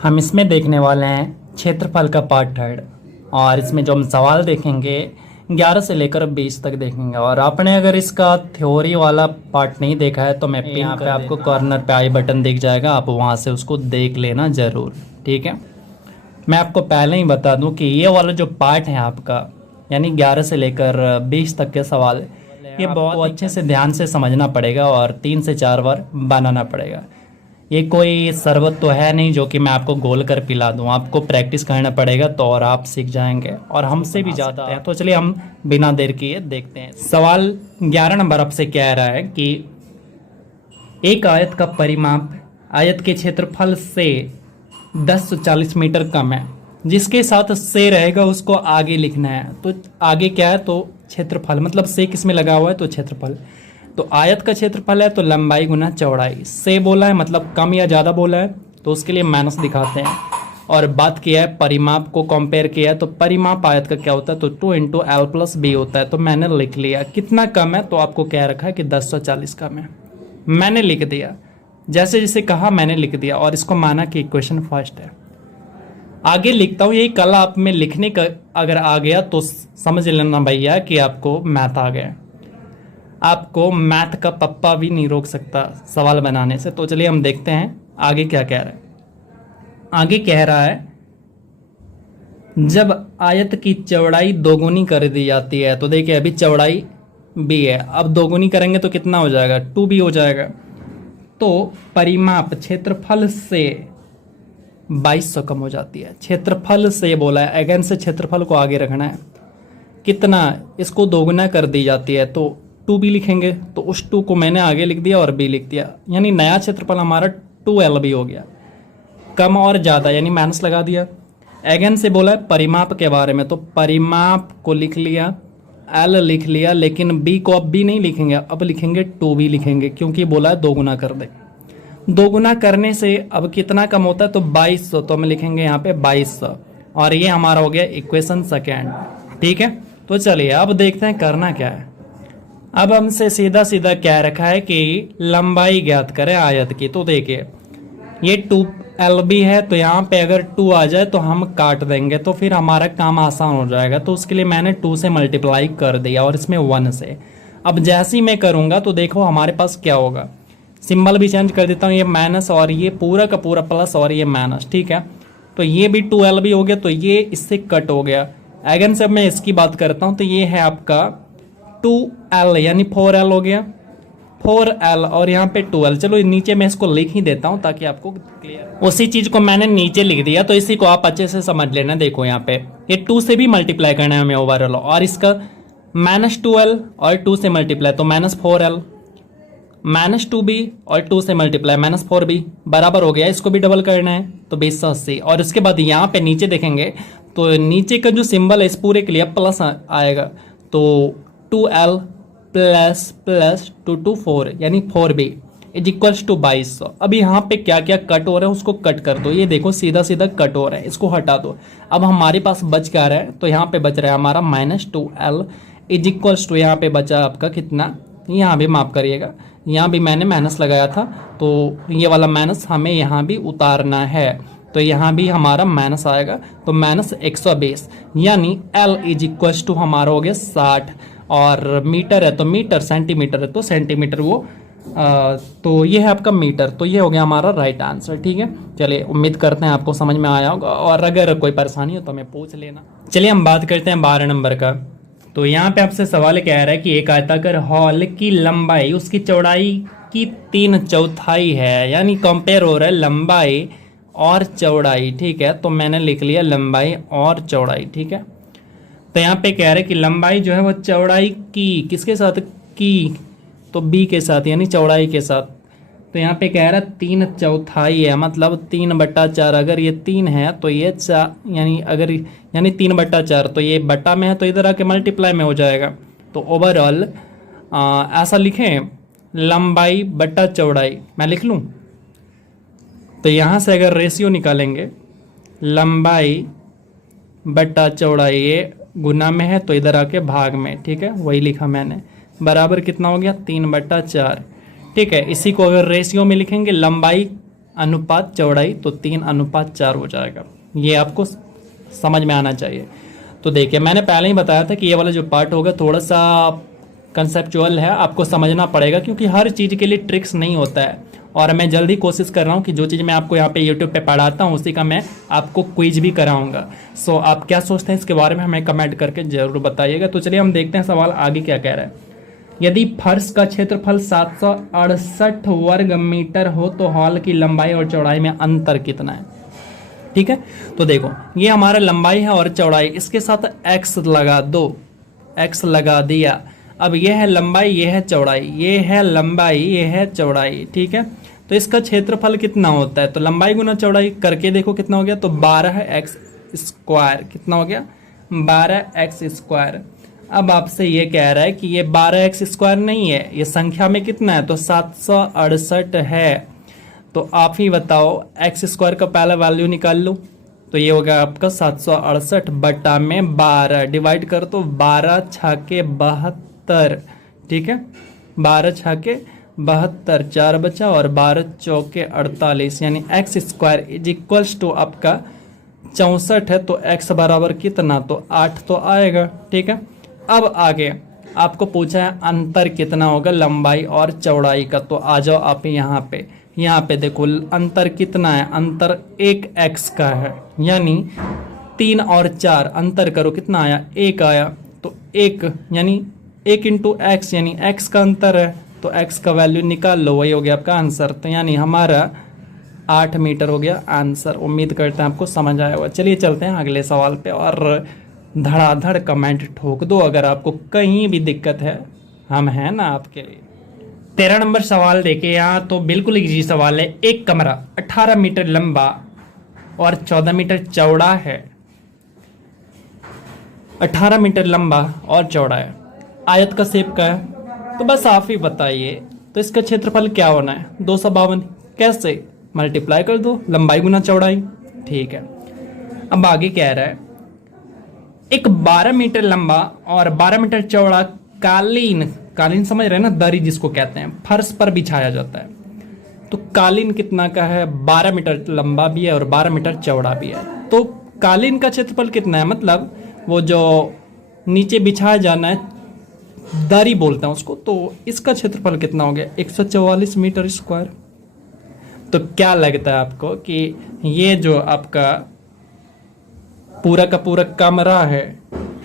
हम इसमें देखने वाले हैं क्षेत्रफल का पार्ट थर्ड। और इसमें जो हम सवाल देखेंगे 11 से लेकर 20 तक देखेंगे। और आपने अगर इसका थ्योरी वाला पार्ट नहीं देखा है तो मैं यहाँ पे आपको कॉर्नर पे आई बटन दिख जाएगा, आप वहाँ से उसको देख लेना ज़रूर। ठीक है, मैं आपको पहले ही बता दूं कि ये वाला जो पार्ट है आपका, यानी 11 से लेकर 20 तक के सवाल, ये बहुत अच्छे से ध्यान से समझना पड़ेगा और 3 से 4 बार बनाना पड़ेगा। ये कोई शरबत तो है नहीं जो कि मैं आपको घोल कर पिला दूं, आपको प्रैक्टिस करना पड़ेगा तो और आप सीख जाएंगे और हमसे भी ज़्यादा है। तो चलिए हम बिना देर किए देखते हैं। सवाल 11 नंबर आपसे कह रहा है कि एक आयत का परिमाप आयत के क्षेत्रफल से 1040 मीटर कम है, जिसके साथ से रहेगा उसको आगे लिखना है। तो आगे क्या है, तो क्षेत्रफल, मतलब से किसमें लगा हुआ है तो क्षेत्रफल। तो आयत का क्षेत्रफल है तो लंबाई गुना चौड़ाई, से बोला है मतलब कम या ज़्यादा बोला है तो उसके लिए माइनस दिखाते हैं। और बात किया है परिमाप को कंपेयर किया है, तो परिमाप आयत का क्या होता है तो 2 इंटू एल प्लस बी होता है। तो मैंने लिख लिया कितना कम है, तो आपको कह रखा है कि 1040 कम है, मैंने लिख दिया। जैसे जैसे कहा मैंने लिख दिया और इसको माना कि इक्वेशन फर्स्ट है। आगे लिखता हूँ, यही कल आप में लिखने का अगर आ गया तो समझ लेना भैया कि आपको मैथ आ गया। आपको मैथ का पप्पा भी नहीं रोक सकता सवाल बनाने से। तो चलिए हम देखते हैं आगे क्या कह रहा है। आगे कह रहा है जब आयत की चौड़ाई दोगुनी कर दी जाती है, तो देखिए अभी चौड़ाई b है, अब दोगुनी करेंगे तो कितना हो जाएगा 2b हो जाएगा। तो परिमाप क्षेत्रफल से 2200 कम हो जाती है। क्षेत्रफल से बोला है, अगेन से क्षेत्रफल को आगे रखना है। कितना, इसको दोगुना कर दी जाती है तो 2b लिखेंगे, तो उस 2 को मैंने आगे लिख दिया और b लिख दिया, यानी नया क्षेत्रफल हमारा 2lb हो गया। कम और ज़्यादा यानी माइनस लगा दिया। अगेन से बोला है परिमाप के बारे में, तो परिमाप को लिख लिया, l लिख लिया, लेकिन b को अब b नहीं लिखेंगे, अब लिखेंगे 2b लिखेंगे, क्योंकि बोला है दोगुना कर दे। दोगुना करने से अब कितना कम होता है तो 2200, तो हम लिखेंगे यहाँ पे 2200 और ये हमारा हो गया इक्वेशन सेकेंड। ठीक है, तो चलिए अब देखते हैं करना क्या है। अब हमसे सीधा सीधा क्या रखा है कि लंबाई ज्ञात करें आयत की। तो देखिए ये 2lb है, तो यहाँ पे अगर 2 आ जाए तो हम काट देंगे, तो फिर हमारा काम आसान हो जाएगा। तो उसके लिए मैंने 2 से मल्टीप्लाई कर दिया और इसमें 1 से। अब जैसे ही मैं करूँगा तो देखो हमारे पास क्या होगा, सिंबल भी चेंज कर देता हूँ, ये माइनस और ये पूरा का पूरा प्लस और ये माइनस। ठीक है, तो ये भी 2lb हो गया, तो ये इससे कट हो गया। अगेन से अब मैं इसकी बात करता हूँ, तो ये है आपका 2l यानी 4l हो गया, 4l और यहाँ पे 2l। चलो नीचे मैं इसको लिख ही देता हूँ ताकि आपको क्लियर। उसी चीज को मैंने नीचे लिख दिया, तो इसी को आप अच्छे से समझ लेना। देखो यहाँ पे ये 2 से भी मल्टीप्लाई करना है हमें ओवरऑल, और इसका -2l और 2 से मल्टीप्लाई तो -4l, -2b और 2 से मल्टीप्लाई -4b बराबर हो गया। इसको भी डबल करना है तो 280। और उसके बाद यहाँ पे नीचे देखेंगे तो नीचे का जो सिंबल है इस पूरे के लिए प्लस आएगा, तो 2l प्लस प्लस 2 2 4 यानी 4b इज इक्वल्स टू 2200। अब यहाँ पे क्या क्या कट हो रहा है उसको कट कर दो, ये देखो सीधा सीधा कट हो रहा है, इसको हटा दो। अब हमारे पास बच क्या रहा है, तो यहाँ पे बच रहा है हमारा -2l इज इक्वल्स टू, यहाँ पे बचा आपका कितना, यहाँ भी माफ करिएगा, यहाँ भी मैंने माइनस लगाया था, तो ये वाला माइनस हमें यहाँ भी उतारना है, तो यहाँ भी हमारा माइनस आएगा, तो -120 यानी l इज इक्वल्स टू हमारा हो गया 60। और मीटर है तो मीटर, सेंटीमीटर है तो सेंटीमीटर, वो तो ये है आपका मीटर। तो ये हो गया हमारा राइट आंसर। ठीक है, चलिए उम्मीद करते हैं आपको समझ में आया होगा, और अगर कोई परेशानी हो तो हमें पूछ लेना। चलिए हम बात करते हैं 12 नंबर का। तो यहाँ पे आपसे सवाल कह रहा है कि एक आयताकार हॉल की लंबाई उसकी चौड़ाई की 3/4 है, यानी कंपेयर हो रहा है लंबाई और चौड़ाई। ठीक है, तो मैंने लिख लिया लंबाई और चौड़ाई। ठीक है, तो यहाँ पे कह रहे हैं कि लंबाई जो है वो चौड़ाई की किसके साथ की, तो b के साथ यानी चौड़ाई के साथ। तो यहाँ पे कह रहा है 3/4 है, मतलब 3/4। अगर ये 3 है तो ये 4, यानी अगर यानी 3/4, तो ये बटा में है तो इधर आके मल्टीप्लाई में हो जाएगा। तो ओवरऑल ऐसा लिखें लंबाई बटा चौड़ाई, मैं लिख लूँ। तो यहाँ से अगर रेशियो निकालेंगे लंबाई बटा चौड़ाई, ये गुना में है तो इधर आके भाग में। ठीक है, वही लिखा मैंने, बराबर कितना हो गया 3/4। ठीक है, इसी को अगर रेशियो में लिखेंगे लंबाई अनुपात चौड़ाई, तो 3:4 हो जाएगा। ये आपको समझ में आना चाहिए। तो देखिए मैंने पहले ही बताया था कि ये वाला जो पार्ट होगा थोड़ा सा कंसेप्चुअल है, आपको समझना पड़ेगा क्योंकि हर चीज़ के लिए ट्रिक्स नहीं होता है। और मैं जल्दी कोशिश कर रहा हूँ कि जो चीज़ मैं आपको यहाँ पे यूट्यूब पे पढ़ाता हूँ उसी का मैं आपको क्विज भी कराऊंगा। सो आप क्या सोचते हैं इसके बारे में हमें कमेंट करके जरूर बताइएगा। तो चलिए हम देखते हैं सवाल आगे क्या कह रहा है। यदि फर्श का क्षेत्रफल 768 वर्ग मीटर हो तो हॉल की लंबाई और चौड़ाई में अंतर कितना है। ठीक है, तो देखो ये हमारा लंबाई है और चौड़ाई, इसके साथ x लगा दो, x लगा दिया। अब ये है लंबाई, ये है चौड़ाई, ये है लंबाई, ये है चौड़ाई। ठीक है, तो इसका क्षेत्रफल कितना होता है, तो लंबाई गुना चौड़ाई करके देखो कितना हो गया, तो 12x स्क्वायर। कितना हो गया, 12x स्क्वायर। अब आपसे ये कह रहा है कि ये 12x स्क्वायर नहीं है, ये संख्या में कितना है, तो 768 है। तो आप ही बताओ x स्क्वायर का पहला वैल्यू निकाल लो, तो ये हो गया आपका 768 बटा में 12, डिवाइड कर तो 12 छाके 72। ठीक है, 12 छाके 72, 4 बचा और 12 चौके 48, यानी x square is equals to आपका 64 है। तो x बराबर कितना, तो 8 तो आएगा। ठीक है, अब आगे आपको पूछा है अंतर कितना होगा लंबाई और चौड़ाई का। तो आ जाओ आप यहाँ पे देखो अंतर कितना है, अंतर 1x का है, यानी 3 और 4 अंतर करो कितना आया, 1 आया। तो 1 यानी 1 इंटू एक्स, यानी x का अंतर है, तो x का वैल्यू निकाल लो, वही हो गया आपका आंसर। तो यानी हमारा 8 मीटर हो गया आंसर। उम्मीद करते हैं आपको समझ आया होगा। चलिए चलते हैं अगले सवाल पे और धड़ाधड़ कमेंट ठोक दो अगर आपको कहीं भी दिक्कत है, हम हैं ना आपके लिए। 13 नंबर सवाल देखिए यहाँ, तो बिल्कुल इजी सवाल है। एक कमरा 18 मीटर लंबा और 14 मीटर चौड़ा है। 18 मीटर लंबा और चौड़ा है, आयत का शेप का है, तो बस आप ही बताइए तो इसका क्षेत्रफल क्या होना है, 252। कैसे, मल्टीप्लाई कर दो, लंबाई गुना चौड़ाई। ठीक है, अब आगे कह रहा है एक 12 मीटर लंबा और 12 मीटर चौड़ा कालीन समझ रहे हैं ना, दरी जिसको कहते हैं, फर्श पर बिछाया जाता है। तो कालीन कितना का है, 12 मीटर लंबा भी है और 12 मीटर चौड़ा भी है। तो कालीन का क्षेत्रफल कितना है, मतलब वो जो नीचे बिछाया जाना है, दरी बोलते हैं उसको, तो इसका क्षेत्रफल कितना हो गया, 144 मीटर स्क्वायर। तो क्या लगता है आपको कि ये जो आपका पूरा का पूरा कमरा है,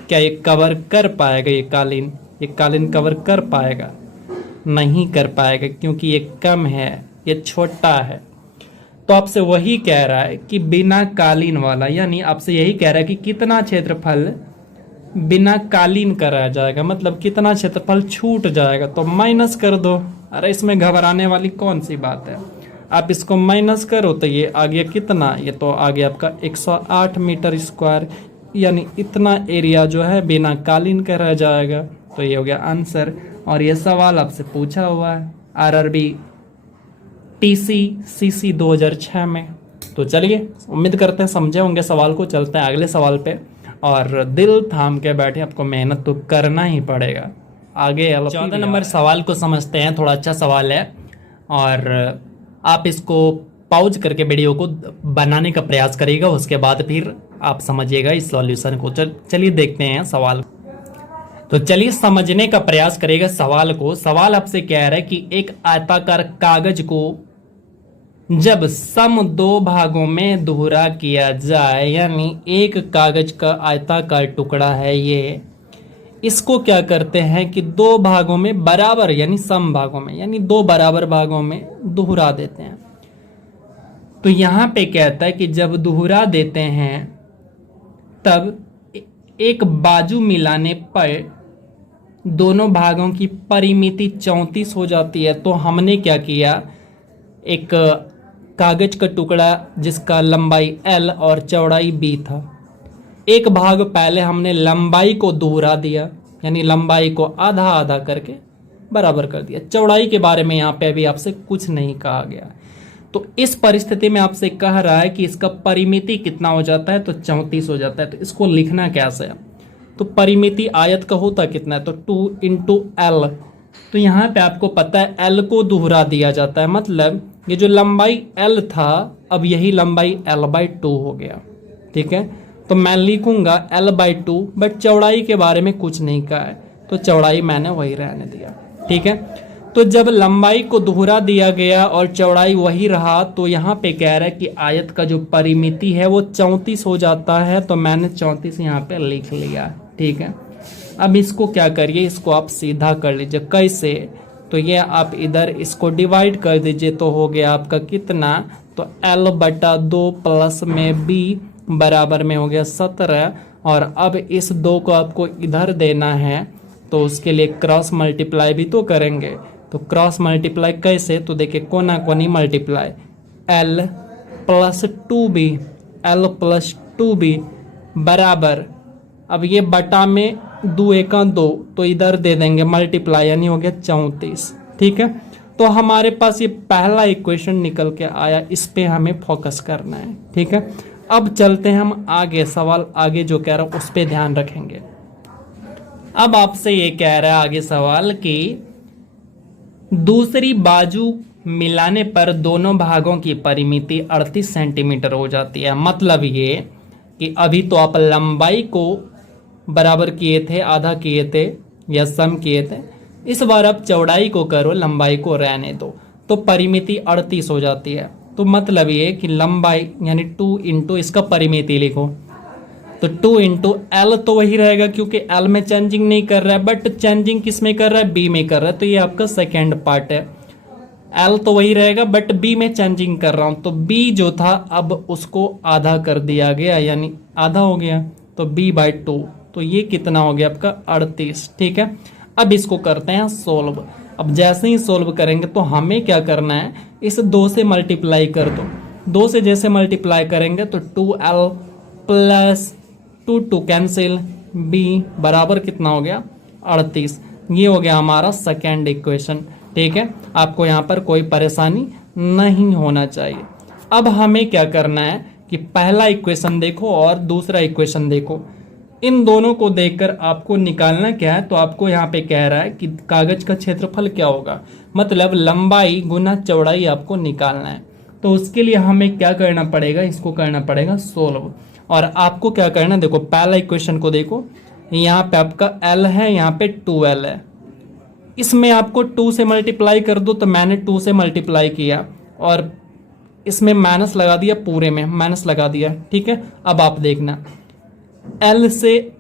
क्या ये कवर कर पाएगा, ये कालीन कवर कर पाएगा, नहीं कर पाएगा क्योंकि ये कम है, ये छोटा है। तो आपसे वही कह रहा है कि बिना कालीन वाला, यानी आपसे यही कह रहा है कि कितना क्षेत्रफल बिना कालीन का रह जाएगा, मतलब कितना क्षेत्रफल छूट जाएगा। तो माइनस कर दो, अरे इसमें घबराने वाली कौन सी बात है, आप इसको माइनस करो तो ये आ गया कितना, ये तो आ गया आपका 108 मीटर स्क्वायर, यानी इतना एरिया जो है बिना कालीन का रह जाएगा। तो ये हो गया आंसर। और ये सवाल आपसे पूछा हुआ है आरआरबी TCCC 2006 में। तो चलिए उम्मीद करते हैं समझे होंगे सवाल को। चलते हैं अगले सवाल पे और दिल थाम के बैठे, आपको मेहनत तो करना ही पड़ेगा। आगे 14 नंबर सवाल को समझते हैं, थोड़ा अच्छा सवाल है और आप इसको पॉज करके वीडियो को बनाने का प्रयास करिएगा, उसके बाद फिर आप समझिएगा इस सॉल्यूशन को। चलिए देखते हैं सवाल। तो चलिए समझने का प्रयास करिएगा सवाल को। सवाल आपसे कह रहा है कि एक आयताकार कागज को जब सम 2 भागों में दोहरा किया जाए, यानी एक कागज का आयताकार टुकड़ा है ये, इसको क्या करते हैं कि 2 भागों में बराबर, यानी सम भागों में, यानी 2 बराबर भागों में दोहरा देते हैं। तो यहां पे कहता है कि जब दोहरा देते हैं तब एक बाजू मिलाने पर दोनों भागों की परिमिति 34 हो जाती है। तो हमने क्या किया, एक कागज का टुकड़ा जिसका लंबाई L और चौड़ाई B था, एक भाग पहले हमने लंबाई को दोहरा दिया, यानी लंबाई को आधा आधा करके बराबर कर दिया। चौड़ाई के बारे में यहाँ पे अभी आपसे कुछ नहीं कहा गया। तो इस परिस्थिति में आपसे कह रहा है कि इसका परिमिति कितना हो जाता है, तो 34 हो जाता है। तो इसको लिखना कैसे है, तो परिमिति आयत का होता कितना है, तो 2 × L। तो यहाँ पे आपको पता है L को दोहरा दिया जाता है, मतलब ये जो लंबाई L था अब यही लंबाई L/2 हो गया। ठीक है, तो मैं लिखूंगा L/2, बट चौड़ाई के बारे में कुछ नहीं कहा है तो चौड़ाई मैंने वही रहने दिया। ठीक है, तो जब लंबाई को दोहरा दिया गया और चौड़ाई वही रहा तो यहाँ पे कह रहा है कि आयत का जो परिमिति है वो 34 हो जाता है, तो मैंने 34 यहाँ पे लिख लिया। ठीक है, अब इसको क्या करिए, इसको आप सीधा कर लीजिए। कैसे, तो ये आप इधर इसको डिवाइड कर दीजिए तो हो गया आपका कितना, तो L/2 प्लस में B बराबर में हो गया 17। और अब इस 2 को आपको इधर देना है तो उसके लिए क्रॉस मल्टीप्लाई भी तो करेंगे। तो क्रॉस मल्टीप्लाई कैसे, तो देखिए कोना कोनी मल्टीप्लाई, L+2B, L+2B बराबर, अब ये बटा में 2 एका 2 तो इधर दे देंगे मल्टीप्लाई, यानी हो गया 34। ठीक है, तो हमारे पास ये पहला इक्वेशन निकल के आया, इस पे हमें फोकस करना है। ठीक है, अब चलते हैं हम आगे, सवाल आगे जो कह रहा हूं उस पे ध्यान रखेंगे। अब आपसे ये कह रहा है आगे सवाल कि दूसरी बाजू मिलाने पर दोनों भागों की परिमिति 38 सेंटीमीटर हो जाती है। मतलब ये कि अभी तो आप लंबाई को बराबर किए थे, आधा किए थे या सम किए थे, इस बार आप चौड़ाई को करो, लंबाई को रहने दो, तो परिमिति 38 हो जाती है। तो मतलब ये कि लंबाई यानी 2 इंटू इसका परिमिति लिखो, तो 2 इंटू L तो वही रहेगा क्योंकि L में चेंजिंग नहीं कर रहा है, बट चेंजिंग किस में कर रहा है, B में कर रहा है, तो ये आपका सेकेंड पार्ट है। L तो वही रहेगा बट B में चेंजिंग कर रहा हूं, तो B जो था अब उसको आधा कर दिया गया, यानी आधा हो गया, तो B/2, तो ये कितना हो गया आपका 38। ठीक है, अब इसको करते हैं सोल्व। अब जैसे ही सोल्व करेंगे तो हमें क्या करना है, इस 2 से मल्टीप्लाई कर दो, 2 से जैसे मल्टीप्लाई करेंगे तो 2L प्लस 2 कैंसिल, B बराबर कितना हो गया 38। ये हो गया हमारा सेकेंड इक्वेशन। ठीक है, आपको यहाँ पर कोई परेशानी नहीं होना चाहिए। अब हमें क्या करना है कि पहला इक्वेशन देखो और दूसरा इक्वेशन देखो, इन दोनों को देखकर आपको निकालना क्या है, तो आपको यहाँ पे कह रहा है कि कागज का क्षेत्रफल क्या होगा, मतलब लंबाई गुना चौड़ाई आपको निकालना है। तो उसके लिए हमें क्या करना पड़ेगा, इसको करना पड़ेगा सोल्व। और आपको क्या करना है, देखो पहला इक्वेशन को देखो, यहाँ पे आपका L है, यहाँ पे 2L है, इसमें आपको 2 से मल्टीप्लाई कर दो, तो मैंने 2 से मल्टीप्लाई किया और इसमें माइनस लगा दिया, पूरे में माइनस लगा दिया। ठीक है, अब आप देखना L से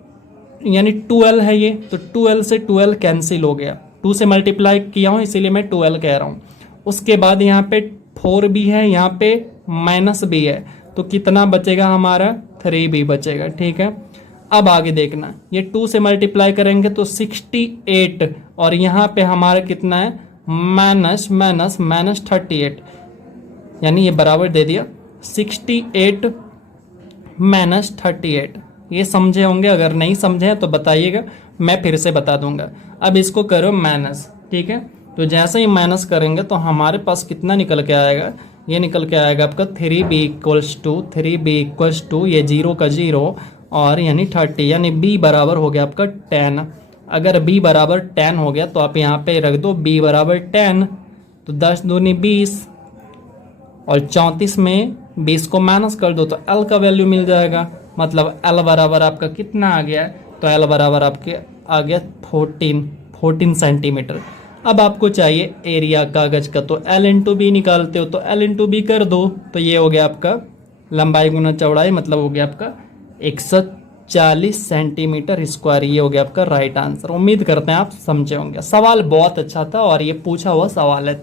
यानी 2L है ये, तो 2L से 2L कैंसिल हो गया, 2 से मल्टीप्लाई किया हूँ इसीलिए मैं 2L कह रहा हूँ। उसके बाद यहाँ पे 4B है, यहाँ पे -B है, तो कितना बचेगा हमारा 3B बचेगा। ठीक है, अब आगे देखना, ये 2 से मल्टीप्लाई करेंगे तो 68, और यहाँ पे हमारा कितना है -38, यानी ये बराबर दे दिया 68 -38। ये समझे होंगे, अगर नहीं समझे तो बताइएगा, मैं फिर से बता दूंगा। अब इसको करो माइनस। ठीक है, तो जैसे ही माइनस करेंगे तो हमारे पास कितना निकल के आएगा, ये निकल के आएगा आपका 3B = ये 0 का 0 और यानी 30, यानी B बराबर हो गया आपका 10। अगर B बराबर 10 हो गया तो आप यहाँ पे रख दो B बराबर 10, तो 10 दूनी 20 और 34 में 20 को माइनस कर दो तो L का वैल्यू मिल जाएगा। मतलब L बराबर आपका कितना आ गया, तो L बराबर आपके आ गया 14 सेंटीमीटर। अब आपको चाहिए एरिया कागज का, तो L इंटू बी निकालते हो तो L इंटू बी कर दो, तो ये हो गया आपका लंबाई गुना चौड़ाई, मतलब हो गया आपका 140 सेंटीमीटर स्क्वायर। ये हो गया आपका राइट आंसर। उम्मीद करते हैं आप समझे होंगे। सवाल बहुत अच्छा था और ये पूछा हुआ सवाल है,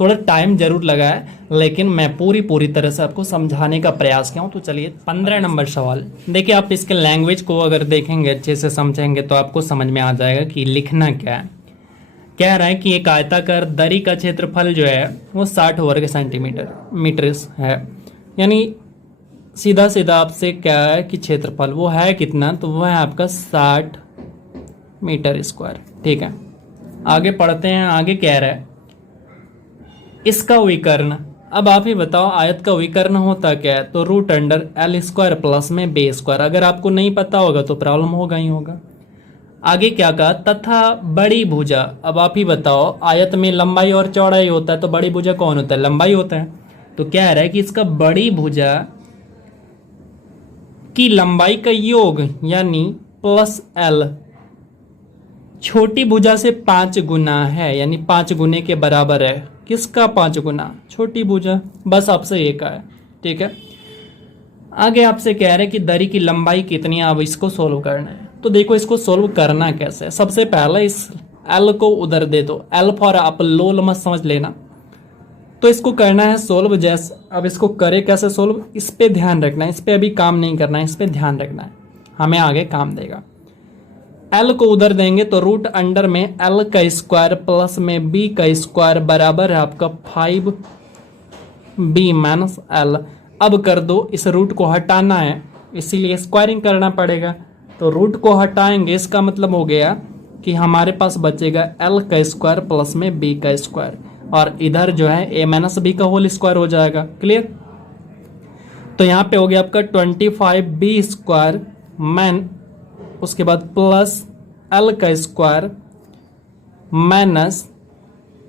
थोड़ा टाइम जरूर लगा है, लेकिन मैं पूरी तरह से आपको समझाने का प्रयास किया हूँ। तो चलिए 15 नंबर सवाल देखिए। आप इसके लैंग्वेज को अगर देखेंगे, अच्छे से समझेंगे तो आपको समझ में आ जाएगा कि लिखना क्या है। कह रहा है कि एक आयताकार दरी का क्षेत्रफल जो है वो 60 वर्ग सेंटीमीटर है, यानी सीधा सीधा आपसे क्या है कि क्षेत्रफल वो है कितना, तो वो है आपका 60 मीटर स्क्वायर। ठीक है, आगे पढ़ते हैं। आगे कह रहा है इसका विकर्ण। अब आप ही बताओ आयत का विकर्ण होता क्या है, तो √L² प्लस में B²। अगर आपको नहीं पता होगा तो प्रॉब्लम होगा ही होगा। आगे क्या कहा, तथा बड़ी भुजा। अब आप ही बताओ, आयत में लंबाई और चौड़ाई होता है तो बड़ी भुजा कौन होता है, लंबाई होता है। तो क्या है कि इसका बड़ी भुजा की लंबाई का योग यानी प्लस एल छोटी भुजा से 5 गुना है, यानी 5 गुने के बराबर है। किसका 5 गुना, छोटी भुजा। बस आपसे ये कहा है, ठीक है। आगे आपसे कह रहे हैं कि दरी की लंबाई कितनी है, अब इसको सोल्व करना है। तो देखो इसको सोल्व करना कैसे है। सबसे पहले इस एल को उधर दे दो, एल फॉर आप लोल मत समझ लेना। तो इसको करना है सोल्व। जैसे अब इसको करे कैसे सोल्व, इस पे ध्यान रखना है, इस पे अभी काम नहीं करना है, इस पे ध्यान रखना है, हमें आगे काम देगा। एल को उधर देंगे तो रूट अंडर में एल का स्क्वायर प्लस में बी का स्क्वायर बराबर है आपका 5b माइनस एल। अब कर दो, इस रूट को हटाना है इसीलिए स्क्वायरिंग करना पड़ेगा। तो रूट को हटाएंगे, इसका मतलब हो गया कि हमारे पास बचेगा एल का स्क्वायर प्लस में बी का स्क्वायर, और इधर जो है ए माइनस बी का होल स्क्वायर हो जाएगा। क्लियर। तो यहाँ पे हो गया आपका 25b स्क्वायर मैन, उसके बाद प्लस एल का स्क्वायर माइनस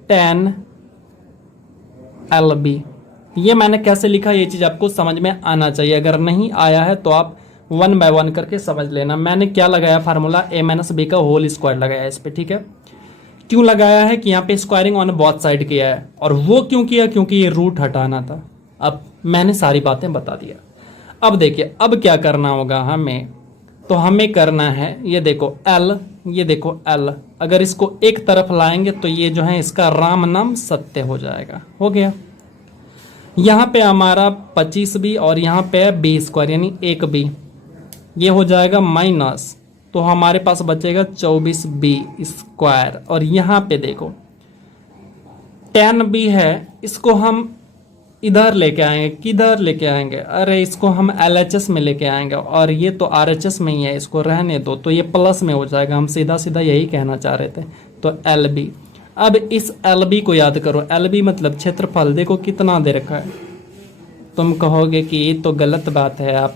10lb। ये मैंने कैसे लिखा, ये चीज आपको समझ में आना चाहिए। अगर नहीं आया है तो आप 1 बाय 1 करके समझ लेना। मैंने क्या लगाया फार्मूला, ए माइनस बी का होल स्क्वायर लगाया इस पे, ठीक है। क्यों लगाया है कि यहाँ पे स्क्वायरिंग ऑन बोथ साइड किया है, और वो क्यों किया, क्योंकि ये रूट हटाना था। अब मैंने सारी बातें बता दिया। अब देखिए अब क्या करना होगा हमें, तो हमें करना है ये देखो L, ये देखो L, अगर इसको एक तरफ लाएंगे तो ये जो है इसका राम नाम सत्य हो जाएगा। हो गया। यहाँ पे हमारा 25b और यहाँ पे है बी स्क्वायर यानी 1b, ये हो जाएगा माइनस, तो हमारे पास बचेगा 24b स्क्वायर। और यहाँ पे देखो 10b है, इसको हम इधर लेके आएंगे। किधर लेके आएंगे, अरे इसको हम LHS में लेके आएंगे, और ये तो RHS में ही है, इसको रहने दो, तो ये प्लस में हो जाएगा। हम सीधा सीधा यही कहना चाह रहे थे। तो LB, अब इस LB को याद करो। LB मतलब क्षेत्रफल, देखो कितना दे रखा है। तुम कहोगे कि ये तो गलत बात है, आप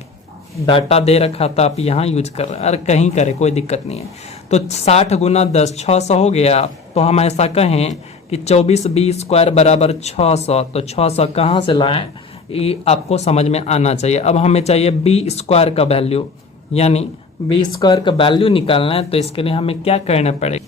डाटा दे रखा था आप यहाँ यूज कर रहे हैं। अरे कहीं करे कोई दिक्कत नहीं है। तो 60 गुना 10 600 हो गया। तो हम ऐसा कहें कि 24b स्क्वायर बराबर 600, तो 600 कहाँ से लाएं, ये आपको समझ में आना चाहिए। अब हमें चाहिए b स्क्वायर का वैल्यू, यानी b स्क्वायर का वैल्यू निकालना है। तो इसके लिए हमें क्या करना पड़ेगा,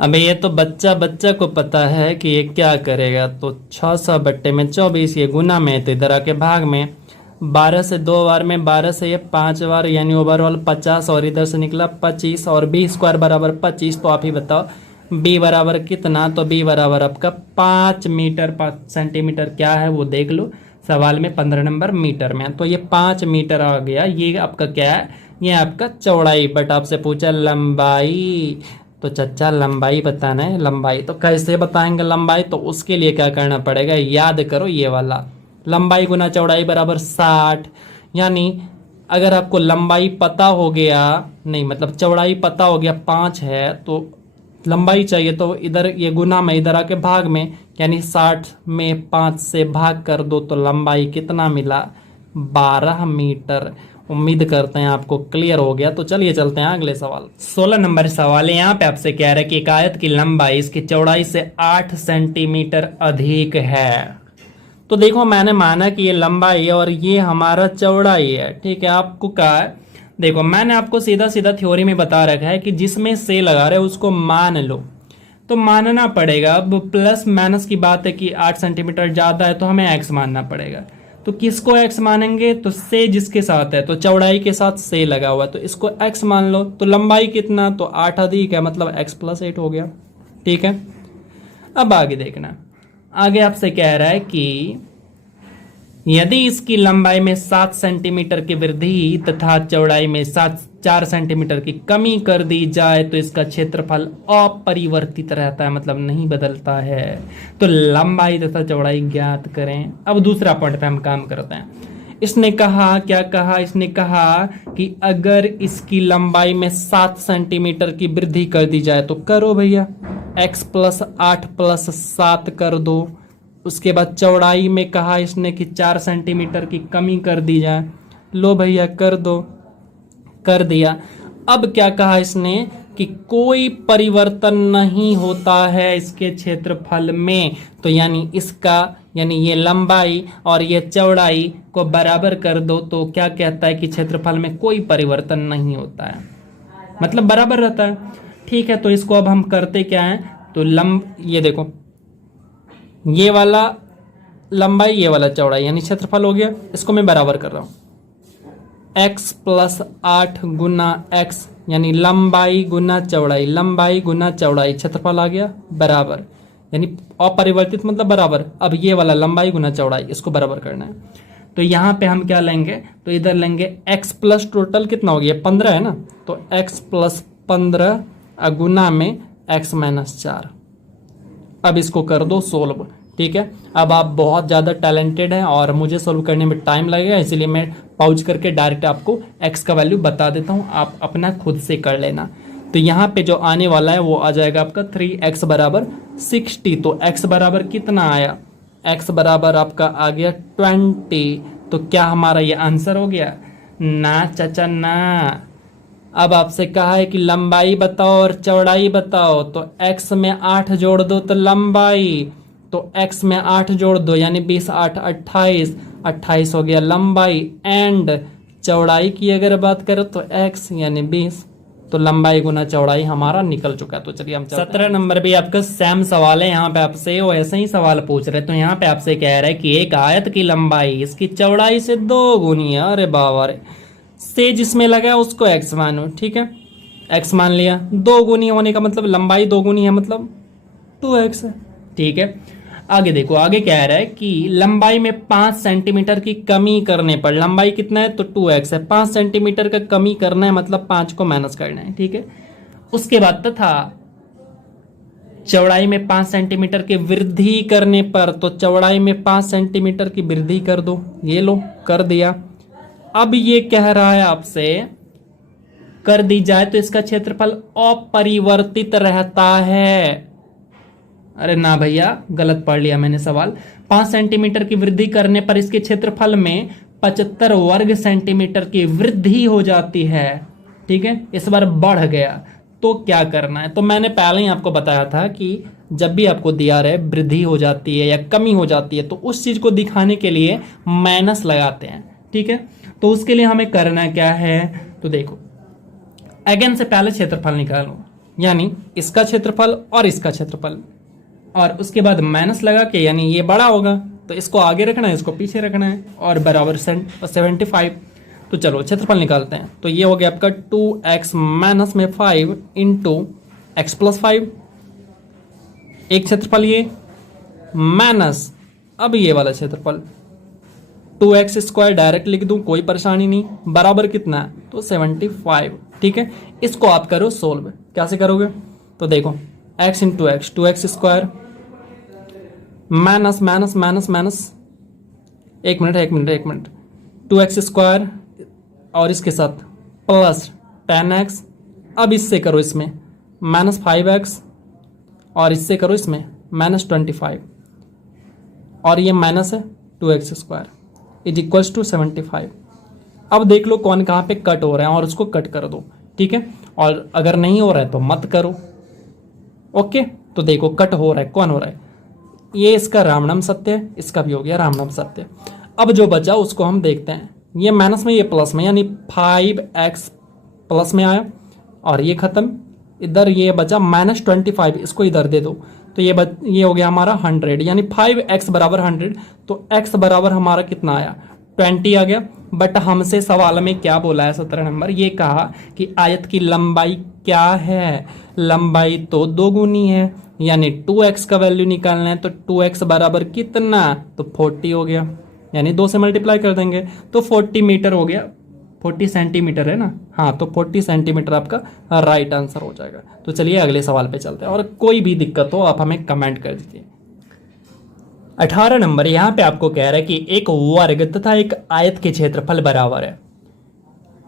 अब ये तो बच्चा को पता है कि ये क्या करेगा। तो 600 बट्टे में 24, ये गुना में, तो इधर आके भाग में 12 से 2 बार में, 12 से ये 5 बार, यानी ओवरऑल 50, और इधर से निकला 25, और b स्क्वायर बराबर 25। तो आप ही बताओ b बराबर कितना, तो b बराबर आपका 5 मीटर, 5 सेंटीमीटर क्या है वो देख लो, सवाल में 15 नंबर मीटर में। तो ये 5 मीटर आ गया। ये आपका क्या है, ये आपका चौड़ाई। बट आपसे पूछा लंबाई, तो चच्चा लंबाई बताना है। लंबाई तो कैसे बताएंगे लंबाई, तो उसके लिए क्या करना पड़ेगा, याद करो ये वाला, लंबाई गुना चौड़ाई बराबर 60। यानी अगर आपको लंबाई पता हो गया, नहीं मतलब चौड़ाई पता हो गया 5 है, तो लंबाई चाहिए, तो इधर ये गुना में, इधर आके भाग में, यानी 60 में 5 से भाग कर दो, तो लंबाई कितना मिला, 12 मीटर। उम्मीद करते हैं आपको क्लियर हो गया। तो चलिए चलते हैं अगले सवाल। 16 नंबर सवाल है। यहाँ पे आपसे कह रहा है कि एक आयत की लंबाई इसकी चौड़ाई से 8 सेंटीमीटर अधिक है। तो देखो मैंने माना कि ये लंबाई है और ये हमारा चौड़ाई है, ठीक है। आपको कहा है, देखो मैंने आपको सीधा सीधा थ्योरी में बता रखा है कि जिसमें से लगा रहे उसको मान लो, तो मानना पड़ेगा। अब प्लस माइनस की बात है कि 8 सेंटीमीटर ज्यादा है तो हमें एक्स मानना पड़ेगा। तो किसको एक्स मानेंगे, तो से जिसके साथ है, तो चौड़ाई के साथ से लगा हुआ है, तो इसको एक्स मान लो। तो लंबाई कितना, तो 8 अधिक है, मतलब x + 8 हो गया, ठीक है। अब आगे देखना, आगे आपसे कह रहा है कि यदि इसकी लंबाई में 7 सेंटीमीटर की वृद्धि तथा चौड़ाई में 4 सेंटीमीटर की कमी कर दी जाए तो इसका क्षेत्रफल अपरिवर्तित रहता है, मतलब नहीं बदलता है। तो लंबाई तथा चौड़ाई ज्ञात करें। अब दूसरा पॉइंट पे हम काम करते हैं। इसने कहा, क्या कहा, इसने कहा कि अगर इसकी लंबाई में 7 सेंटीमीटर की वृद्धि कर दी जाए, तो करो भैया, x + 8 + 7 कर दो। उसके बाद चौड़ाई में कहा इसने कि 4 सेंटीमीटर की कमी कर दी जाए, लो भैया कर दो, कर दिया। अब क्या कहा इसने कि कोई परिवर्तन नहीं होता है इसके क्षेत्रफल में, तो यानी इसका यानी ये लंबाई और ये चौड़ाई को बराबर कर दो तो क्या कहता है कि क्षेत्रफल में कोई परिवर्तन नहीं होता है, मतलब बराबर रहता है। ठीक है, तो इसको अब हम करते क्या है, तो ये देखो, ये वाला लंबाई ये वाला चौड़ाई यानी क्षेत्रफल हो गया, इसको मैं बराबर कर रहा हूं। x प्लस 8 गुना x यानी लंबाई गुना चौड़ाई, लंबाई गुना चौड़ाई, क्षेत्रफल आ गया बराबर, यानी अपरिवर्तित मतलब बराबर। अब ये वाला लंबाई गुना चौड़ाई, इसको बराबर करना है। तो यहाँ पे हम क्या लेंगे, तो इधर लेंगे x प्लस टोटल कितना हो गया 15 है ना, तो x प्लस 15 गुना में x माइनस 4। अब इसको कर दो सोल्व। ठीक है, अब आप बहुत ज़्यादा टैलेंटेड हैं और मुझे सोल्व करने में टाइम लगेगा, इसलिए मैं पाउज करके डायरेक्ट आपको x का वैल्यू बता देता हूँ, आप अपना खुद से कर लेना। तो यहाँ पे जो आने वाला है वो आ जाएगा आपका 3x बराबर 60। तो x बराबर कितना आया, x बराबर आपका आ गया 20। तो क्या हमारा ये आंसर हो गया? ना चाचा ना। अब आपसे कहा है कि लंबाई बताओ और चौड़ाई बताओ, तो x में 8 जोड़ दो तो लंबाई, तो x में 8 जोड़ दो यानी 20 8 28, 28 हो गया लंबाई। एंड चौड़ाई की अगर बात करें तो x यानी 20, तो लंबाई गुना चौड़ाई हमारा निकल चुका है। तो चलिए हम 17 नंबर भी आपका सेम सवाल है, यहाँ पे आपसे वो ऐसे ही सवाल पूछ रहे। तो यहाँ पे आपसे कह रहा है कि एक आयत की लंबाई इसकी चौड़ाई से 2 गुनी है। अरे बाबा रे, से जिसमें लगा है उसको x मानो। ठीक है, x मान लिया, 2 गुनी होने का मतलब लंबाई 2 गुनी है मतलब 2x है। ठीक है, आगे देखो, आगे कह रहा है कि लंबाई में 5 सेंटीमीटर की कमी करने पर, लंबाई कितना है तो 2x है, 5 सेंटीमीटर का कमी करना है मतलब 5 को माइनस करना है। ठीक है, उसके बाद तथा चौड़ाई में 5 सेंटीमीटर की वृद्धि करने पर, तो चौड़ाई में 5 सेंटीमीटर की वृद्धि कर दो, ये लो कर दिया। अब ये कह रहा है आपसे कर दी जाए तो इसका क्षेत्रफल अपरिवर्तित रहता है। अरे ना भैया, गलत पढ़ लिया मैंने सवाल। 5 सेंटीमीटर की वृद्धि करने पर इसके क्षेत्रफल में 75 वर्ग सेंटीमीटर की वृद्धि हो जाती है। ठीक है, इस बार बढ़ गया, तो क्या करना है? तो मैंने पहले ही आपको बताया था कि जब भी आपको दिया रहे वृद्धि हो जाती है या कमी हो जाती है तो उस चीज को दिखाने के लिए माइनस लगाते हैं। ठीक है, तो उसके लिए हमें करना क्या है, तो देखो अगेन से पहले क्षेत्रफल निकालो, यानी इसका क्षेत्रफल और इसका क्षेत्रफल, और उसके बाद माइनस लगा के, यानी ये बड़ा होगा तो इसको आगे रखना है, इसको पीछे रखना है, और बराबर 75। तो चलो क्षेत्रफल निकालते हैं। तो ये हो गया आपका 2x माइनस में 5 इंटू एक्स प्लस 5, एक क्षेत्रफल ये माइनस, अब ये वाला क्षेत्रफल 2x स्क्वायर डायरेक्ट लिख दूं, कोई परेशानी नहीं, बराबर कितना है तो 75। ठीक है, इसको आप करो सोल्व। कैसे करोगे, तो देखो x into x, 2x square minus minus minus minus, एक मिनट 2x स्क्वायर और इसके साथ प्लस 10x। अब इससे करो इसमें माइनस 5x और इससे करो इसमें माइनस 25, और ये माइनस है 2x square is equals to 75। अब देख लो कौन कहाँ पे कट हो रहा है और उसको कट कर दो। ठीक है, और अगर नहीं हो रहा है तो मत करो। ओके, तो देखो कट हो रहा है, कौन हो रहा है, ये इसका रामनाम सत्य है, इसका भी हो गया रामनाम सत्य। अब जो बचा उसको हम देखते हैं, ये माइनस में ये प्लस में, यानी 5x प्लस में आया और ये खत्म, इधर ये बचा माइनस 25, इसको इधर दे दो, तो ये हो गया हमारा 100, यानी 5x बराबर 100। तो x बराबर हमारा कितना आया 20 आ गया। बट हमसे सवाल में क्या बोला है 17 नंबर, ये कहा कि आयत की लंबाई क्या है, लंबाई तो 2 गुनी है, यानी 2x का वैल्यू निकालना है। तो 2x बराबर कितना, तो 40 हो गया, यानी 2 से मल्टीप्लाई कर देंगे तो 40 मीटर हो गया, 40 सेंटीमीटर है ना, हाँ, तो 40 सेंटीमीटर आपका राइट आंसर हो जाएगा। तो चलिए अगले सवाल पे चलते हैं, और कोई भी दिक्कत हो आप हमें कमेंट कर दीजिए। 18 नंबर यहाँ पे आपको कह रहा है कि एक वर्ग तथा एक आयत के क्षेत्रफल बराबर है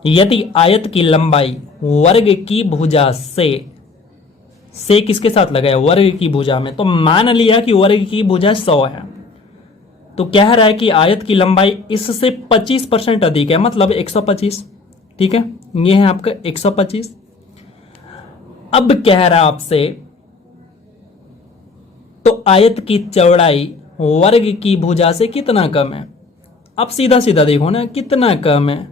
यदि आयत की लंबाई वर्ग की भुजा से किसके साथ लगा है, वर्ग की भुजा में। तो मान लिया कि वर्ग की भुजा 100 है, तो कह रहा है कि आयत की लंबाई इससे 25% अधिक है, मतलब 125। ठीक है, ये है आपका 125। अब कह रहा आपसे तो आयत की चौड़ाई वर्ग की भुजा से कितना कम है। अब सीधा सीधा देखो ना, कितना कम है,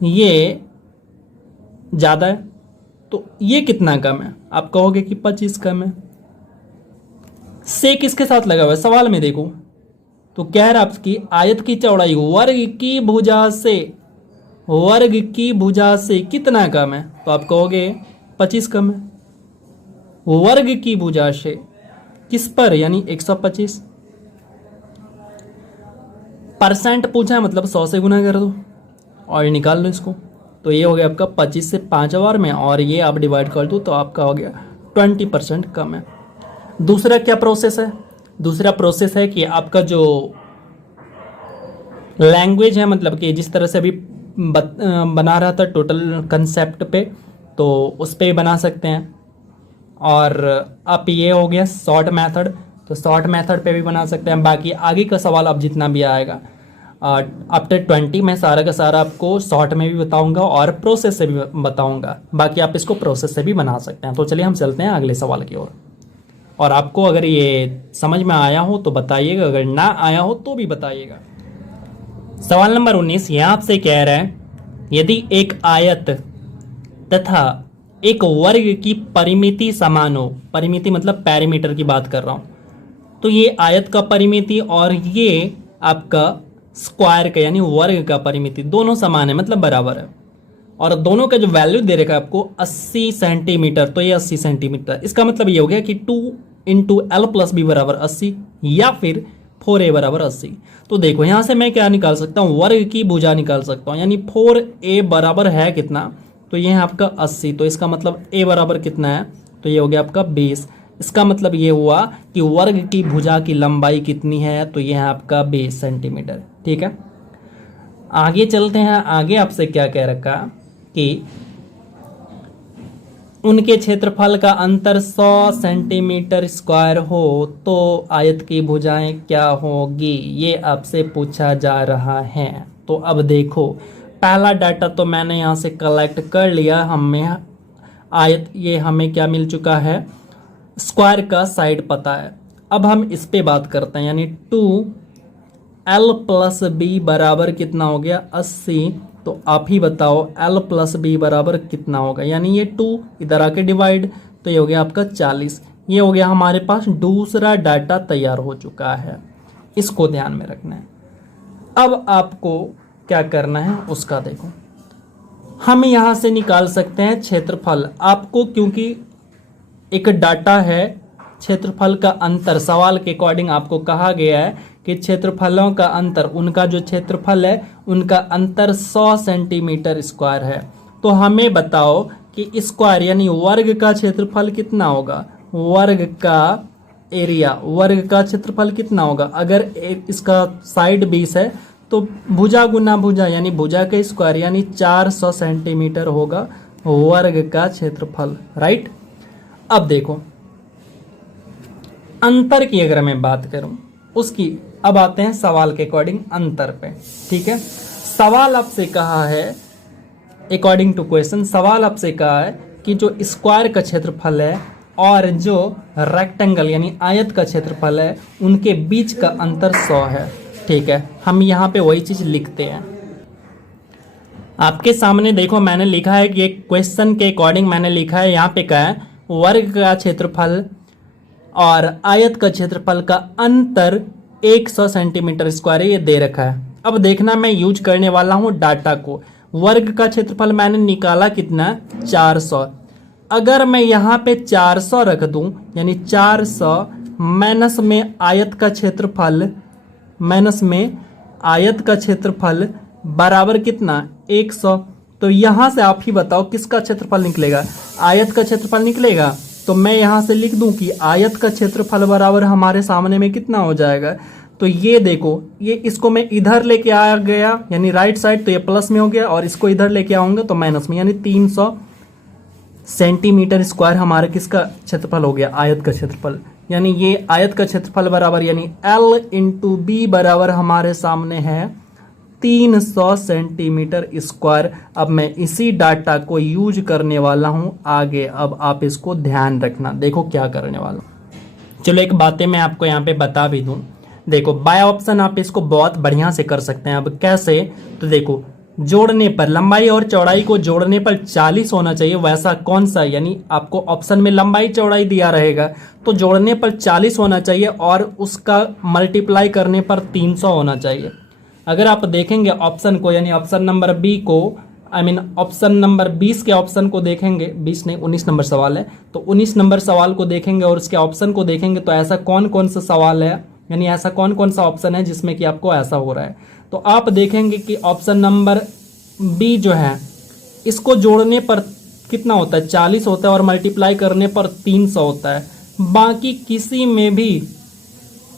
ये ज्यादा है, तो ये कितना कम है, आप कहोगे कि 25 कम है। से किसके साथ लगा हुआ है सवाल में देखो, तो कह रहा आपकी आयत की चौड़ाई वर्ग की भुजा से कितना कम है, तो आप कहोगे 25 कम है। वर्ग की भुजा से किस पर, यानी 125। परसेंट पूछा है, मतलब 100 से गुना कर दो और ये निकाल लो इसको, तो ये हो गया आपका 25 से 5 बार में, और ये आप डिवाइड कर दो तो आपका हो गया 20% कम है। दूसरा क्या प्रोसेस है, दूसरा प्रोसेस है कि आपका जो लैंग्वेज है, मतलब कि जिस तरह से अभी बना रहा था टोटल कंसेप्ट पे, तो उस पर भी बना सकते हैं। और अब ये हो गया शॉर्ट मेथड, तो शॉर्ट मेथड पे भी बना सकते हैं। बाकी आगे का सवाल अब जितना भी आएगा आफ्टर 20 मैं सारा का सारा आपको शॉर्ट में भी बताऊंगा और प्रोसेस से भी बताऊंगा। बाकी आप इसको प्रोसेस से भी बना सकते हैं। तो चलिए हम चलते हैं अगले सवाल की ओर। और आपको अगर ये समझ में आया हो तो बताइएगा, अगर ना आया हो तो भी बताइएगा। सवाल नंबर 19 यहाँ आपसे कह रहा है, यदि एक आयत तथा एक वर्ग की परिमिति समान हो, परिमिति मतलब पैरामीटर की बात कर रहा हूं, तो ये आयत का परिमिति और ये आपका स्क्वायर का यानी वर्ग का परिमिति दोनों समान है, मतलब बराबर है, और दोनों का जो वैल्यू दे रखा है आपको 80 सेंटीमीटर, तो ये 80 सेंटीमीटर। इसका मतलब ये हो गया कि 2 इंटू एल प्लस बी बराबर 80 या फिर 4a बराबर 80। तो देखो यहां से मैं क्या निकाल सकता हूं, वर्ग की भुजा निकाल सकता हूं, यानी 4a बराबर है कितना, तो ये है आपका 80। तो इसका मतलब a बराबर कितना है, तो ये हो गया आपका 20। इसका मतलब ये हुआ कि वर्ग की भुजा की लंबाई कितनी है, तो ये है आपका 20 सेंटीमीटर। ठीक है, आगे चलते हैं। आगे आपसे क्या कह रखा कि उनके क्षेत्रफल का अंतर 100 सेंटीमीटर स्क्वायर हो तो आयत की भुजाएं क्या होगी, ये आपसे पूछा जा रहा है। तो अब देखो, पहला डाटा तो मैंने यहाँ से कलेक्ट कर लिया, हमें आयत ये हमें क्या मिल चुका है, स्क्वायर का साइड पता है। अब हम इस पे बात करते हैं, यानी 2l प्लस बी बराबर कितना हो गया 80। तो आप ही बताओ l प्लस बी बराबर कितना होगा, यानी ये 2 इधर आके डिवाइड, तो ये हो गया आपका 40। ये हो गया हमारे पास दूसरा डाटा तैयार हो चुका है, इसको ध्यान में रखना है। अब आपको क्या करना है उसका देखो, हम यहां से निकाल सकते हैं क्षेत्रफल। आपको क्योंकि एक डाटा है क्षेत्रफल का अंतर, सवाल के अकॉर्डिंग आपको कहा गया है कि क्षेत्रफलों का अंतर, उनका जो क्षेत्रफल है उनका अंतर 100 सेंटीमीटर स्क्वायर है। तो हमें बताओ कि स्क्वायर यानी वर्ग का क्षेत्रफल कितना होगा, वर्ग का एरिया, वर्ग का क्षेत्रफल कितना होगा। अगर इसका साइड 20 है तो भुजा गुना भुजा यानी भुजा का स्क्वायर यानी 400 सेंटीमीटर होगा वर्ग का क्षेत्रफल, राइट। अब देखो अंतर की अगर मैं बात करूं उसकी, अब आते हैं सवाल के अकॉर्डिंग अंतर पे। ठीक है, सवाल आपसे कहा है, अकॉर्डिंग टू क्वेश्चन सवाल आपसे कहा है कि जो स्क्वायर का क्षेत्रफल है और जो रेक्टेंगल यानी आयत का क्षेत्रफल है उनके बीच का अंतर 100 है। ठीक है, हम यहाँ पे वही चीज लिखते हैं। आपके सामने देखो मैंने लिखा है कि एक क्वेश्चन के अकॉर्डिंग मैंने लिखा है, यहाँ पे क्या है, वर्ग का क्षेत्रफल और आयत का क्षेत्रफल का अंतर 100 सेंटीमीटर स्क्वायर ये दे रखा है। अब देखना मैं यूज करने वाला हूं डाटा को। वर्ग का क्षेत्रफल मैंने निकाला कितना, 400। अगर मैं यहाँ पे 400 रख दूं यानी 400 माइनस में आयत का क्षेत्रफल, माइनस में आयत का क्षेत्रफल बराबर कितना 100। तो यहां से आप ही बताओ किसका क्षेत्रफल निकलेगा, आयत का क्षेत्रफल निकलेगा। तो मैं यहां से लिख दूं कि आयत का क्षेत्रफल बराबर हमारे सामने में कितना हो जाएगा, तो ये देखो, ये इसको मैं इधर लेके आ गया यानी राइट साइड, तो ये प्लस में हो गया, और इसको इधर लेके आऊंगा तो माइनस में, यानी 300 सेंटीमीटर स्क्वायर हमारा किसका क्षेत्रफल हो गया, आयत का क्षेत्रफल। यानी ये आयत का क्षेत्रफल बराबर यानी L इंटू बी बराबर हमारे सामने है 300 सेंटीमीटर स्क्वायर। अब मैं इसी डाटा को यूज करने वाला हूं आगे। अब आप इसको ध्यान रखना, देखो क्या करने वाला हूं। चलो एक बातें मैं आपको यहाँ पे बता भी दूं। देखो बाय ऑप्शन आप इसको बहुत बढ़िया से कर सकते हैं। अब कैसे, तो देखो जोड़ने पर लंबाई और चौड़ाई को जोड़ने पर 40 होना चाहिए, वैसा कौन सा, यानी आपको ऑप्शन में लंबाई चौड़ाई दिया रहेगा तो जोड़ने पर 40 होना चाहिए और उसका मल्टीप्लाई करने पर 300 होना चाहिए। अगर आप देखेंगे ऑप्शन को, यानी ऑप्शन नंबर बी को, ऑप्शन नंबर 20 के ऑप्शन को देखेंगे, 20 नहीं 19 नंबर सवाल है, तो 19 नंबर सवाल को देखेंगे और उसके ऑप्शन को देखेंगे तो ऐसा कौन कौन सा सवाल है, यानी ऐसा कौन कौन सा ऑप्शन है जिसमें कि आपको ऐसा हो रहा है। तो आप देखेंगे कि ऑप्शन नंबर बी जो है इसको जोड़ने पर कितना होता है, 40 होता है और मल्टीप्लाई करने पर 300 होता है। बाकी किसी में भी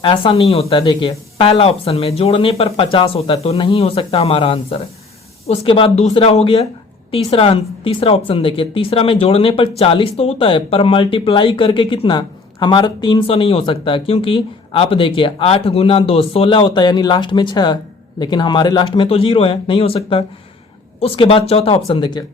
ऐसा नहीं होता है। देखिए पहला ऑप्शन में जोड़ने पर 50 होता है तो नहीं हो सकता हमारा आंसर। उसके बाद दूसरा हो गया, तीसरा ऑप्शन देखिए, तीसरा में जोड़ने पर 40 तो होता है पर मल्टीप्लाई करके कितना, हमारा 300 नहीं हो सकता, क्योंकि आप देखिए 8 गुना 2 16 होता है, यानी लास्ट में 6, लेकिन हमारे लास्ट में तो 0 है, नहीं हो सकता। उसके बाद चौथा ऑप्शन देखिए,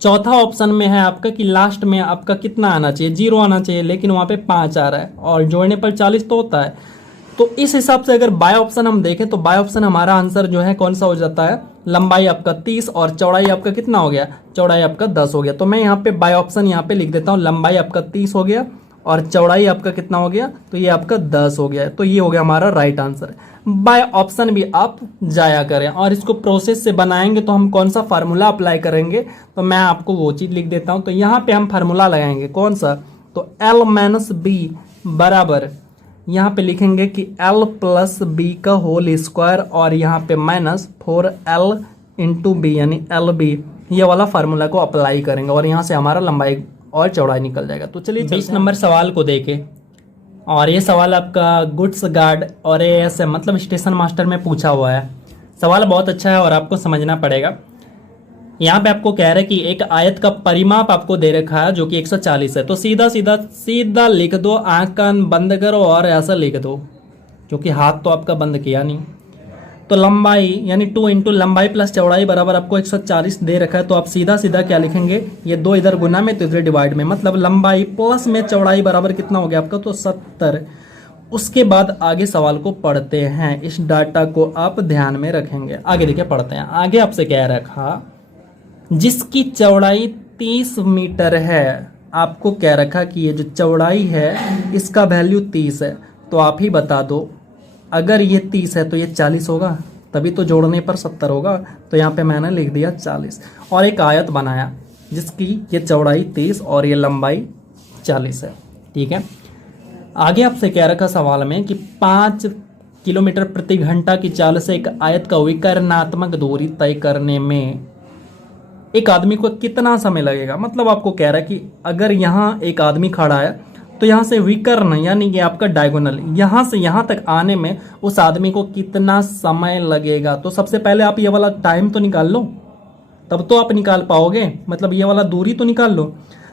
चौथा ऑप्शन में है आपका कि लास्ट में आपका कितना आना चाहिए, 0 आना चाहिए, लेकिन वहां पे 5 आ रहा है और जोड़ने पर 40 तो होता है। तो इस हिसाब से अगर बाय ऑप्शन हम देखें तो बाय ऑप्शन हमारा आंसर जो है कौन सा हो जाता है, लंबाई आपका 30 और चौड़ाई आपका कितना हो गया, चौड़ाई आपका 10 हो गया। तो मैं यहाँ पे बाय ऑप्शन यहाँ पे लिख देता हूँ, लंबाई आपका 30 हो गया और चौड़ाई आपका कितना हो गया, तो ये आपका 10 हो गया। तो ये हो गया हमारा राइट आंसर। बाय ऑप्शन भी आप जाया करें और इसको प्रोसेस से बनाएंगे तो हम कौन सा फार्मूला अप्लाई करेंगे, तो मैं आपको वो चीज लिख देता हूं। तो यहाँ पे हम फार्मूला लगाएंगे कौन सा, तो L माइनस बी बराबर, यहाँ पे लिखेंगे कि L प्लस बी का होल स्क्वायर और यहाँ पे माइनस 4L इंटू बी, यानी LB, ये वाला फार्मूला को अप्लाई करेंगे और यहाँ से हमारा लंबाई और चौड़ाई निकल जाएगा। तो चलिए 20 नंबर सवाल को देखें, और ये सवाल आपका गुड्स गार्ड और AS है, मतलब स्टेशन मास्टर में पूछा हुआ है। सवाल बहुत अच्छा है और आपको समझना पड़ेगा। यहाँ पे आपको कह रहा है कि एक आयत का परिमाप आपको दे रखा है जो कि 140 है, तो सीधा सीधा सीधा लिख दो, आंख कान बंद करो और ऐसा लिख दो, क्योंकि हाथ तो आपका बंद किया नहीं। तो लंबाई यानी 2 इंटू लंबाई प्लस चौड़ाई बराबर आपको 140 दे रखा है, तो आप सीधा सीधा क्या लिखेंगे, ये 2 इधर गुना में तो इधर डिवाइड में, मतलब लंबाई प्लस में चौड़ाई बराबर कितना हो गया आपका, तो 70। उसके बाद आगे सवाल को पढ़ते हैं, इस डाटा को आप ध्यान में रखेंगे। आगे देखिए पढ़ते हैं, आगे आपसे कह रखा जिसकी चौड़ाई 30 मीटर है, आपको कह रखा कि ये जो चौड़ाई है इसका वैल्यू 30 है, तो आप ही बता दो अगर ये 30 है तो ये 40 होगा, तभी तो जोड़ने पर 70 होगा। तो यहाँ पे मैंने लिख दिया 40 और एक आयत बनाया जिसकी ये चौड़ाई 30 और ये लंबाई 40 है। ठीक है, आगे आपसे कह रखा सवाल में कि 5 किलोमीटर प्रति घंटा की चाल से एक आयत का विकर्णात्मक दूरी तय करने में एक आदमी को कितना समय लगेगा। मतलब आपको कह रहा है कि अगर यहाँ एक आदमी खड़ा है तो यहाँ से विकर्ण यानी कि आपका डायगोनल यहाँ से यहाँ तक आने में उस आदमी को कितना समय लगेगा। तो सबसे पहले आप ये वाला टाइम तो निकाल लो, तब तो आप निकाल पाओगे, मतलब ये वाला दूरी तो निकाल लो।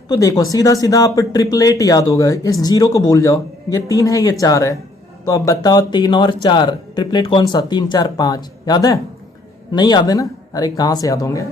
तो देखो सीधा सीधा आप ट्रिपलेट याद होगा, इस 0 को भूल जाओ, ये 3 है ये 4 है, तो अब बताओ 3 और 4 ट्रिपलेट कौन सा, 3 4 5, याद है? नहीं याद है ना, अरे कहाँ से याद होंगे।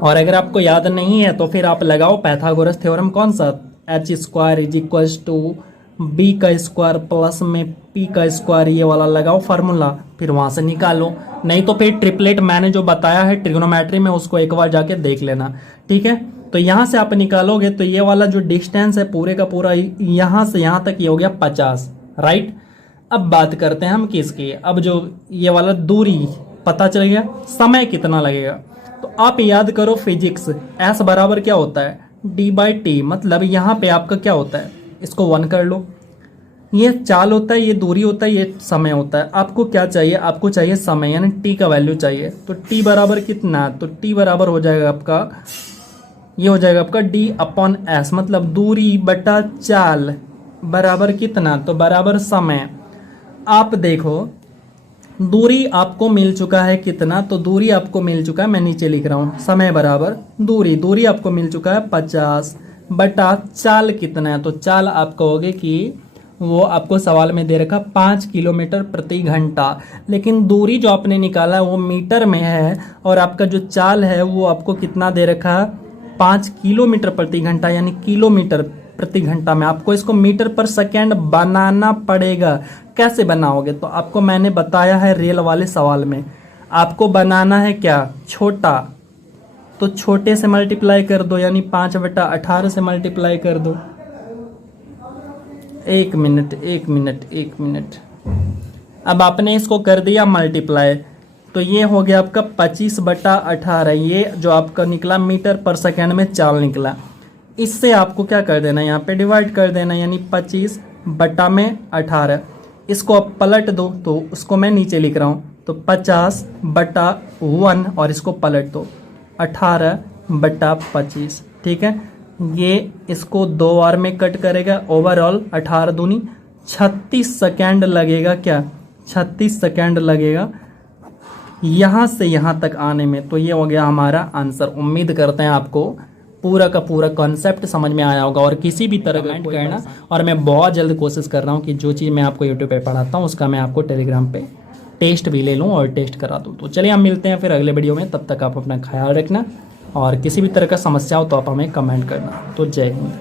और अगर आपको याद नहीं है तो फिर आप लगाओ पाइथागोरस थ्योरम, कौन सा, h square is equals to b का स्क्वायर प्लस में p का स्क्वायर, ये वाला लगाओ फार्मूला, फिर वहां से निकालो। नहीं तो फिर ट्रिपलेट मैंने जो बताया है ट्रिग्नोमेट्री में उसको एक बार जाके देख लेना। ठीक है, तो यहाँ से आप निकालोगे तो ये वाला जो डिस्टेंस है पूरे का पूरा यहाँ से यहाँ तक ये हो गया 50, राइट। अब बात करते हैं हम किसकी, अब जो ये वाला दूरी पता चल गया, समय कितना लगेगा। तो आप याद करो फिजिक्स, S बराबर क्या होता है, d/t, मतलब यहाँ पे आपका क्या होता है, इसको 1 कर लो, ये चाल होता है, ये दूरी होता है, ये समय होता है। आपको क्या चाहिए, आपको चाहिए समय, यानी t का वैल्यू चाहिए। तो t बराबर कितना, तो t बराबर हो जाएगा आपका, ये हो जाएगा आपका d/s, मतलब दूरी बटा चाल बराबर कितना, तो बराबर समय। आप देखो दूरी आपको मिल चुका है कितना, तो दूरी आपको मिल चुका है, मैं नीचे लिख रहा हूँ, समय बराबर दूरी आपको मिल चुका है 50 बटा चाल कितना है, तो चाल आपको होगी कि वो आपको सवाल में दे रखा 5 किलोमीटर प्रति घंटा, लेकिन दूरी जो आपने निकाला है वो मीटर में है और आपका जो चाल है वो आपको कितना दे रखा है 5 किलोमीटर प्रति घंटा, यानी किलोमीटर प्रति घंटा में। आपको इसको मीटर पर सेकेंड बनाना पड़ेगा। कैसे बनाओगे? तो आपको मैंने बताया है रेल वाले सवाल में, आपको बनाना है क्या, छोटा, तो छोटे से मल्टीप्लाई कर दो, यानी 5/18 से मल्टीप्लाई कर दो। एक मिनट। अब आपने इसको कर दिया मल्टीप्लाई, तो ये हो गया आपका 25/18। ये जो आपका निकला मीटर पर सेकेंड में चाल निकला। इससे आपको क्या कर देना, यहाँ पे डिवाइड कर देना, यानी 25/18। इसको आप पलट दो, तो उसको मैं नीचे लिख रहा हूँ, तो 50/1 और इसको पलट दो 18/25। ठीक है, ये इसको 2 बार में कट करेगा। ओवरऑल 18 दूनी 36 सेकेंड लगेगा। क्या 36 सेकेंड लगेगा यहाँ से यहाँ तक आने में। तो ये हो गया हमारा आंसर। उम्मीद करते हैं आपको पूरा का पूरा कॉन्सेप्ट समझ में आया होगा और किसी भी तरह कमेंट करना। और मैं बहुत जल्द कोशिश कर रहा हूँ कि जो चीज़ मैं आपको यूट्यूब पे पढ़ाता हूँ उसका मैं आपको टेलीग्राम पे टेस्ट भी ले लूँ और टेस्ट करा दूँ। तो चलिए हम मिलते हैं फिर अगले वीडियो में। तब तक आप अपना ख्याल रखना और किसी भी तरह का समस्या हो तो आप हमें कमेंट करना। तो जय हिंद।